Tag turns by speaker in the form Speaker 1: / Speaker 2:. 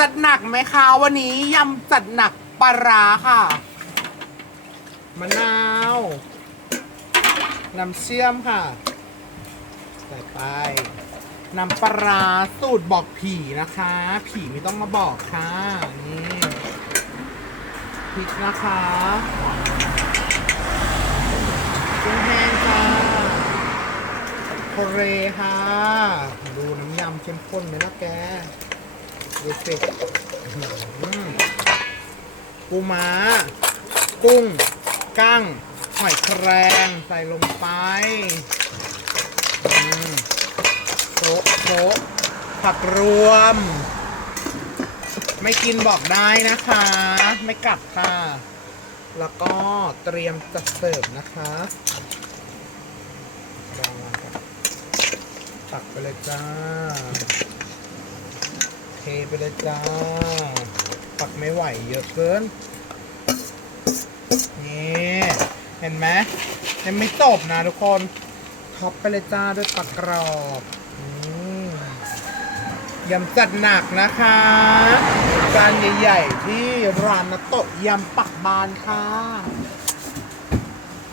Speaker 1: จัดหนักไหมคะวันนี้ยำจัดหนักปลาร้าค่ะ มะนาว น้ำเชื่อมค่ะ ใส่ไป น้ำปลาร้าสูตรบอกผีนะคะ ผีไม่ต้องมาบอกค่ะ นี่พริกนะคะกุ้งแห้งค่ะโคเรค่ะ ดูน้ำยำเข้มข้นไหมล่ะแก ดูสิปูม้า กุ้ง กั้ง หอยแครงใส่ลงไปโต๊ะโต๊ะผักรวม ไม่กินบอกได้นะคะ ไม่กัดค่ะ แล้วก็เตรียมจะเสิร์ฟนะคะตักไปเลยจ้า เทไปเลยจ้า ปักไม่ไหวเยอะเกิน นี่ เห็นไหมยังไม่จบนะทุกคนท็อปไปเลยจ้าด้วยปักกรอบอยำจัดหนักนะคะจานใหญ่ ๆ ที่ร้านนาโตะยำปักบานค่ะ